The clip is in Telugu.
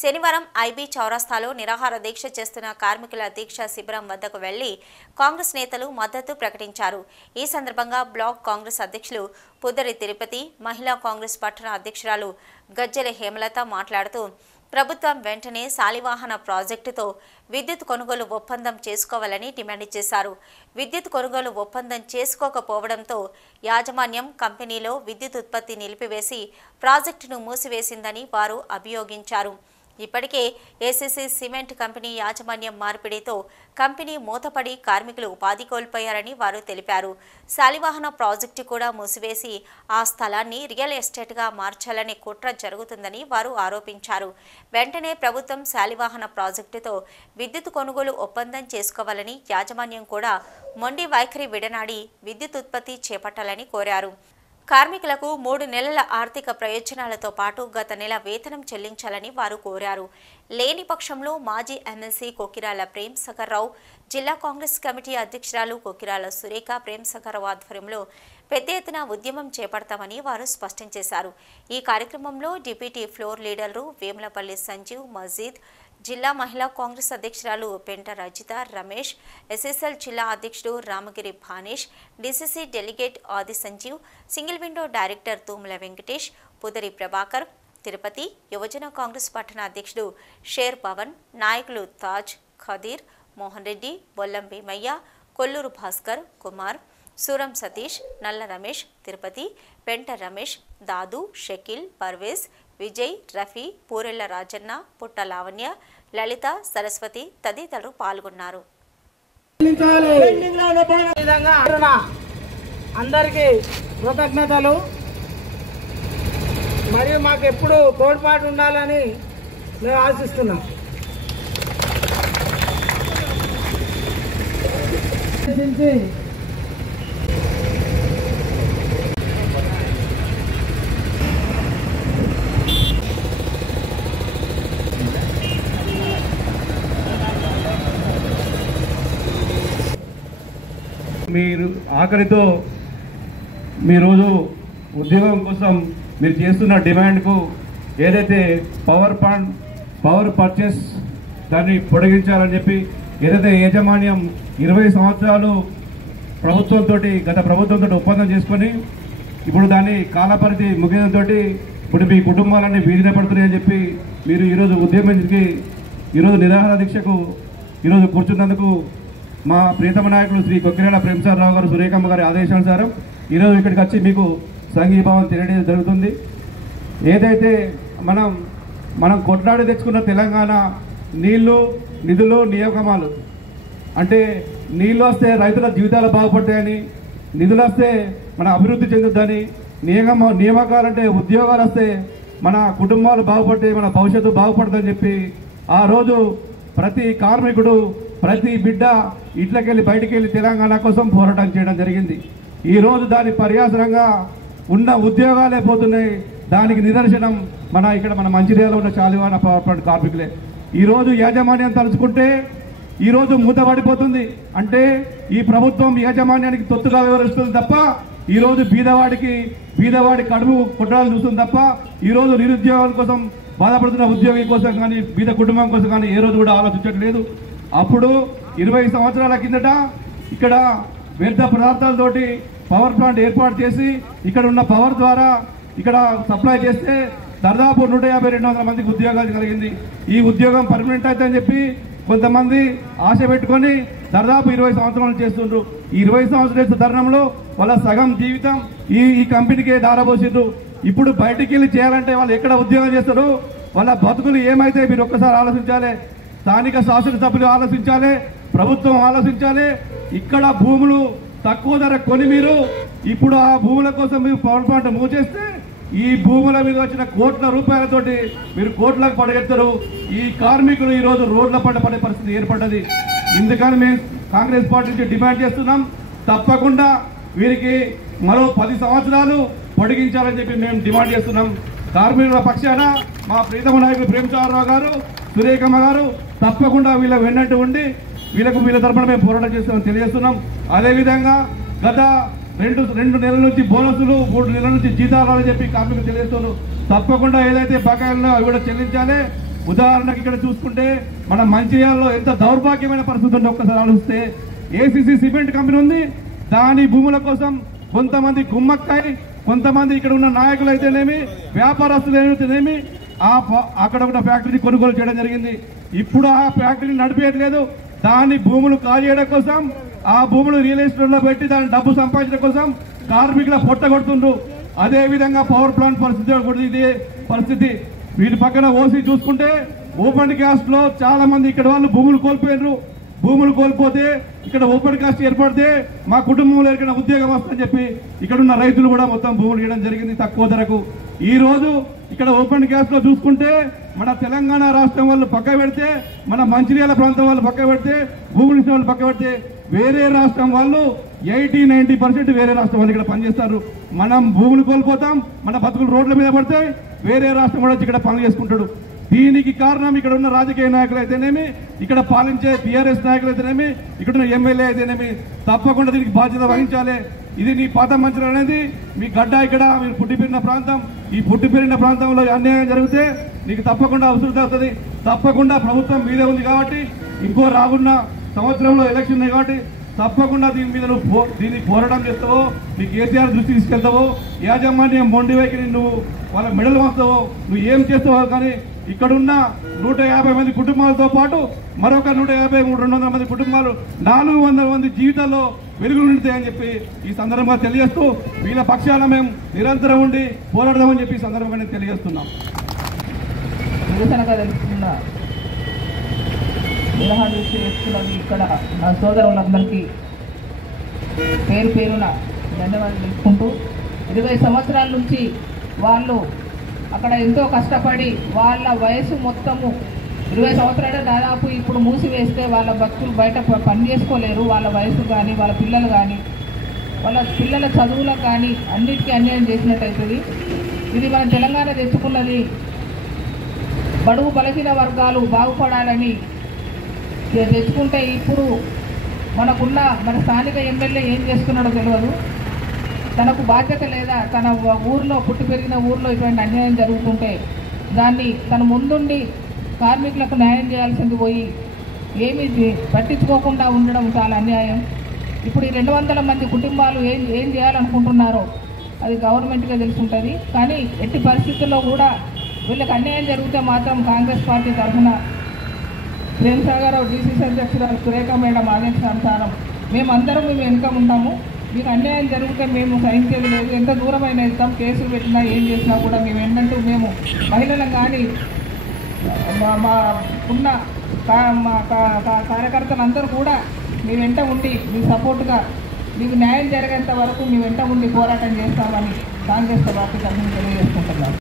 శనివారం ఐబీ చౌరస్తాలో నిరాహార దీక్ష చేస్తున్న కార్మికుల దీక్ష శిబిరం వద్దకు వెళ్లి కాంగ్రెస్ నేతలు మద్దతు ప్రకటించారు. ఈ సందర్భంగా బ్లాక్ కాంగ్రెస్ అధ్యక్షులు పుదరి తిరుపతి, మహిళా కాంగ్రెస్ పట్టణ అధ్యక్షురాలు గజ్జెల హేమలత మాట్లాడుతూ ప్రభుత్వం వెంటనే శాలివాహన ప్రాజెక్టుతో విద్యుత్ కొనుగోలు ఒప్పందం చేసుకోవాలని డిమాండ్ చేశారు. విద్యుత్ కొనుగోలు ఒప్పందం చేసుకోకపోవడంతో యాజమాన్యం కంపెనీలో విద్యుత్ ఉత్పత్తి నిలిపివేసి ప్రాజెక్టును మూసివేసిందని వారు అభియోగించారు. ఇప్పటికే ఏసీసీ సిమెంట్ కంపెనీ యాజమాన్యం మార్పిడితో కంపెనీ మూతపడి కార్మికులు ఉపాధి కోల్పోయారని వారు తెలిపారు. శాలివాహన ప్రాజెక్టు కూడా మూసివేసి ఆ స్థలాన్ని రియల్ ఎస్టేట్గా మార్చాలనే కుట్ర జరుగుతుందని వారు ఆరోపించారు. వెంటనే ప్రభుత్వం శాలివాహన ప్రాజెక్టుతో విద్యుత్ కొనుగోలు ఒప్పందం చేసుకోవాలని, యాజమాన్యం కూడా మొండి వైఖరి విడనాడి విద్యుత్ ఉత్పత్తి చేపట్టాలని కోరారు. కార్మికులకు 3 నెలల ఆర్థిక ప్రయోజనాలతో పాటు గత నెల వేతనం చెల్లించాలని వారు కోరారు. లేని పక్షంలో మాజీ ఎమ్మెల్సీ కొకిరాల ప్రేమ్సాగర్రావు, జిల్లా కాంగ్రెస్ కమిటీ అధ్యక్షురాలు కొకిరాల సురేఖ ప్రేమ్సాగర్రావు ఆధ్వర్యంలో పెద్ద ఎత్తున ఉద్యమం చేపడతామని వారు స్పష్టం చేశారు. ఈ కార్యక్రమంలో డిప్యూటీ ఫ్లోర్ లీడర్లు వేములపల్లి సంజీవ్, మజీద్, జిల్లా మహిళా కాంగ్రెస్ అధ్యక్షురాలు పెంట రజిత, రమేష్, ఎస్ఎస్ఎల్ జిల్లా అధ్యక్షుడు Ramagiri భానేష్, DCC delegate Adi Sanjeev, single window director Thumula Venkatesh, Pudari Prabhakar, Tirupati, యువజన కాంగ్రెస్ పట్టణ అధ్యక్షుడు షేర్ పవన్, నాయకులు తాజ్, ఖదీర్, మోహన్ రెడ్డి, బొల్లం భీమయ్య, కొల్లూరు భాస్కర్, కుమార్, సూరం సతీష్, నల్ల రమేష్, తిరుపతి, పెంట రమేష్, దాదు, షకీల్, పర్వేజ్, విజయ్, రఫీ, పూరెళ్ల రాజన్న, పుట్ట లావణ్య, లలిత, సరస్వతి తదితరులు పాల్గొన్నారు. అందరికీ కృతజ్ఞతలు. మరియు మాకు ఎప్పుడు తోడ్పాటు ఉండాలని మేము ఆశిస్తున్నాం. మీరు ఆఖరితో మీ రోజు ఉద్యోగం కోసం మీరు చేస్తున్న డిమాండ్కు ఏదైతే పవర్ పర్చేస్ దాన్ని పొడిగించాలని చెప్పి ఏదైతే యాజమాన్యం 20 సంవత్సరాలు గత ప్రభుత్వంతో ఒప్పందం చేసుకొని ఇప్పుడు దాన్ని కాలపరిధి ముగియడంతో ఇప్పుడు మీ కుటుంబాలన్నీ వీధిన పడుతున్నాయని చెప్పి మీరు ఈరోజు ఉద్యమానికి ఈరోజు నిరాహార దీక్షకు ఈరోజు కూర్చున్నందుకు మా ప్రియతమ నాయకులు శ్రీ కొక్కిరాల ప్రేమ్సాగర్రావు గారు, సురేఖమ్మ గారి ఆదేశానుసారం ఈరోజు ఇక్కడికి వచ్చి మీకు సంఘీభావం తెలియడం జరుగుతుంది. ఏదైతే మనం కొట్లాడి తెచ్చుకున్న తెలంగాణ నీళ్లు, నిధులు, నియామకాలు అంటే నీళ్ళు వస్తే రైతుల జీవితాలు బాగుపడతాయని, నిధులు వస్తే మన అభివృద్ధి చెందుద్దని, నియామకాలంటే ఉద్యోగాలు వస్తే మన కుటుంబాలు బాగుపడతాయి, మన భవిష్యత్తు బాగుపడుతుందని చెప్పి ఆ రోజు ప్రతి కార్మికుడు, ప్రతి బిడ్డ ఇట్లకెళ్ళి బయటికి వెళ్ళి తెలంగాణ కోసం పోరాటం చేయడం జరిగింది. ఈరోజు దాని పర్యాసనంగా ఉన్న ఉద్యోగాలే పోతున్నాయి. దానికి నిదర్శనం మన మంచిర్యాలలో ఉన్న శాలివాహన పవర్ ప్లాంట్ కార్మికులే. ఈరోజు యాజమాన్యం తలుచుకుంటే ఈరోజు మూతపడిపోతుంది. అంటే ఈ ప్రభుత్వం యాజమాన్యానికి తొత్తుగా వివరిస్తుంది తప్ప ఈరోజు బీదవాడి కడుపు కొట్టాలని చూస్తుంది తప్ప ఈరోజు నిరుద్యోగాల కోసం బాధపడుతున్న ఉద్యోగి కోసం కానీ, బీద కుటుంబం కోసం కానీ ఏ రోజు కూడా ఆలోచించట్లేదు. అప్పుడు 20 సంవత్సరాల కిందట ఇక్కడ వ్యర్థ పదార్థాలతోటి పవర్ ప్లాంట్ ఏర్పాటు చేసి ఇక్కడ ఉన్న పవర్ ద్వారా ఇక్కడ సప్లై చేస్తే దాదాపు 150-200 మందికి ఉద్యోగాలు కలిగింది. ఈ ఉద్యోగం పర్మనెంట్ అయితే అని చెప్పి కొంతమంది ఆశ పెట్టుకొని దాదాపు 20 సంవత్సరాలు చేస్తుండ్రు. ఈ 20 సంవత్సరాల తరుణంలో వాళ్ళ సగం జీవితం ఈ కంపెనీకే దారబోసిండ్రు. ఇప్పుడు బయటికి వెళ్ళి చేయాలంటే వాళ్ళు ఎక్కడ ఉద్యోగం చేస్తారు, వాళ్ళ బతుకులు ఏమైతే మీరు ఒక్కసారి ఆలోచించాలి. స్థానిక శాసనసభ్యులు ఆలోచించాలి, ప్రభుత్వం ఆలోచించాలి. ఇక్కడ భూములు తక్కువ ధర కొని మీరు ఇప్పుడు ఆ భూముల కోసం మీరు పవర్ ప్లాంట్ మూవ్ చేస్తే ఈ భూముల మీద వచ్చిన కోట్ల రూపాయలతోటి మీరు కోట్లకు పడగెత్తారు. ఈ కార్మికులు ఈరోజు రోడ్ల పడే పరిస్థితి ఏర్పడ్డది. ఇందుకని మేము కాంగ్రెస్ పార్టీ నుంచి డిమాండ్ చేస్తున్నాం, తప్పకుండా వీరికి మరో 10 సంవత్సరాలు పొడిగించాలని చెప్పి మేము డిమాండ్ చేస్తున్నాం. కార్మికుల పక్షాన మా ప్రీతమ నాయకులు ప్రేమ్సాగర్రావు గారు, సురేఖమ్మ గారు తప్పకుండా వీళ్ళ వెన్నట్టు ఉండి వీళ్ళ తరపున మేము పోరాటం చేస్తామని తెలియజేస్తున్నాం. అదేవిధంగా గత రెండు నెలల నుంచి బోనసులు, 3 నెలల నుంచి జీతాలు అని చెప్పి కార్మికులు తెలియజేస్తున్నారు. తప్పకుండా ఏదైతే బకాయిల్లో అవి కూడా చెల్లించాలి. ఉదాహరణకి ఇక్కడ చూసుకుంటే మన మంచిర్యాలలో ఎంత దౌర్భాగ్యమైన పరిస్థితి ఉందో ఒక్కసారి ఆలోచిస్తే ఏసీసీ సిమెంట్ కంపెనీ ఉంది. దాని భూముల కోసం కొంతమంది గుమ్మక్కాయి, కొంతమంది ఇక్కడ ఉన్న నాయకులు అయితేనేమి, వ్యాపారస్తులు అయితేనేమి అక్కడ ఉన్న ఫ్యాక్టరీ కొనుగోలు చేయడం జరిగింది. ఇప్పుడు ఆ ఫ్యాక్టరీని నడిపేయట్లేదు. దాని భూములు కాజేయడం కోసం, ఆ భూములు రియల్ ఎస్టేట్ లో పెట్టి దాని డబ్బు సంపాదించడం కోసం కార్మికుల పొట్ట కొడుతుండ్రు. అదే విధంగా పవర్ ప్లాంట్ పరిస్థితి కూడా ఇదే పరిస్థితి. వీటి పక్కన ఓసీ చూసుకుంటే ఓపెన్ కాస్ట్ లో చాలా మంది ఇక్కడ వాళ్ళు భూములు కోల్పోయారు. భూములు కోల్పోతే ఇక్కడ ఓపెన్ కాస్ట్ ఏర్పడితే మా కుటుంబంలో ఎక్కడ ఉద్యోగం వస్తుందని చెప్పి ఇక్కడ ఉన్న రైతులు కూడా మొత్తం భూములు ఇవ్వడం జరిగింది తక్కువ ధరకు. ఈ రోజు ఇక్కడ ఓపెన్ కాస్ట్ లో చూసుకుంటే మన తెలంగాణ రాష్ట్రం వాళ్ళు పక్క పెడితే, మన మంచిర్యాల ప్రాంతం వాళ్ళు పక్క పెడితే, భూములు ఇచ్చిన వాళ్ళు పక్క పెడితే, వేరే రాష్ట్రం వాళ్ళు 80-90% వేరే రాష్ట్రం వాళ్ళు ఇక్కడ పనిచేస్తారు. మనం భూములు కోల్పోతాం, మన బతుకులు రోడ్ల మీద పడతాయి, వేరే రాష్ట్రం కూడా ఇక్కడ పనులు చేసుకుంటాడు. దీనికి కారణం ఇక్కడ ఉన్న రాజకీయ నాయకులు అయితేనేమి, ఇక్కడ పాలించే టీఆర్ఎస్ నాయకులు అయితేనేమి, ఇక్కడ ఉన్న ఎమ్మెల్యే అయితేనేమి తప్పకుండా దీనికి బాధ్యత వహించాలి. ఇది నీ పాత మంచిర్యాల అనేది మీ గడ్డ, ఇక్కడ మీరు పుట్టి పెరిగిన ప్రాంతం. ఈ పుట్టి పెరిగిన ప్రాంతంలో అన్యాయం జరిగితే నీకు తప్పకుండా అవసరం వస్తుంది. తప్పకుండా ప్రభుత్వం మీదే ఉంది కాబట్టి, ఇంకో రానున్న సంవత్సరంలో ఎలక్షన్ ఉన్నాయి కాబట్టి తప్పకుండా దీని మీద నువ్వు దీన్ని పోరాటం చేస్తావో, నీ కేసీఆర్ దృష్టి తీసుకెళ్తావో, యాజమాన్యం మొండి వైఖరి నువ్వు వాళ్ళ మెడలు వంచుతావో, నువ్వు ఏం చేస్తావో. కానీ ఇక్కడున్న 150 మంది కుటుంబాలతో పాటు మరొక 150-200 మంది కుటుంబాలు, 400 మంది జీవితాల్లో వెలుగులు నిండుతాయని చెప్పి ఈ సందర్భంగా తెలియజేస్తూ, వీళ్ళ పక్షాన మేము నిరంతరం ఉండి పోరాడదామని చెప్పి ఈ సందర్భంగా నేను తెలియజేస్తున్నాం. నిరసనగా తెలుస్తున్న నిరహాదీక్ష చేస్తున్నది ఇక్కడ నా సోదరులందరికీ పేరు పేరున ధన్యవాదాలు తెలుపుకుంటూ, 20 సంవత్సరాల నుంచి వాళ్ళు అక్కడ ఎంతో కష్టపడి వాళ్ళ వయసు మొత్తము 20 సంవత్సరాలు దాదాపు ఇప్పుడు మూసివేస్తే వాళ్ళ బతుకులు బయట పని చేసుకోలేరు. వాళ్ళ వయసు కానీ, వాళ్ళ పిల్లలు కానీ, వాళ్ళ పిల్లల చదువులకు కానీ అన్నిటికీ అన్యాయం చేసినట్టయితుంది. ఇది మన తెలంగాణ తెచ్చుకున్నది బడుగు బలహీన వర్గాలు బాగుపడాలని తెచ్చుకుంటే, ఇప్పుడు మన స్థానిక ఎమ్మెల్యే ఏం చేస్తున్నాడో తెలియదు. తనకు బాధ్యత లేదా? తన ఊర్లో పుట్టి పెరిగిన ఊర్లో ఇటువంటి అన్యాయం జరుగుతుంటే దాన్ని తన ముందుండి కార్మికులకు న్యాయం చేయాల్సింది పోయి ఏమీ పట్టించుకోకుండా ఉండడం చాలా అన్యాయం. ఇప్పుడు ఈ 200 మంది కుటుంబాలు ఏం చేయాలనుకుంటున్నారో అది గవర్నమెంట్గా తెలుసుంటుంది. కానీ ఎట్టి పరిస్థితుల్లో కూడా వీళ్ళకి అన్యాయం జరిగితే మాత్రం కాంగ్రెస్ పార్టీ తరఫున ప్రేమ్సాగర్ డీసీసీ అధ్యక్షురాలు సురేఖ మేడం ఆదేశానుసారం మేము వెనుక ఉంటాము. మీకు అన్యాయం జరిగితే మేము సహించేది లేదు. ఎంత దూరమైన వెళ్తాం, కేసులు పెట్టినా ఏం చేసినా కూడా మేము ఏంటంటూ మేము మహిళలను కానీ మా ఉన్న మా కార్యకర్తలందరూ కూడా మీ వెంట ఉండి మీ సపోర్టుగా మీకు న్యాయం జరిగేంత వరకు మీ వెంట ఉండి పోరాటం చేస్తామని కాంగ్రెస్ పార్టీ తరఫున తెలియజేసుకుంటున్నాం.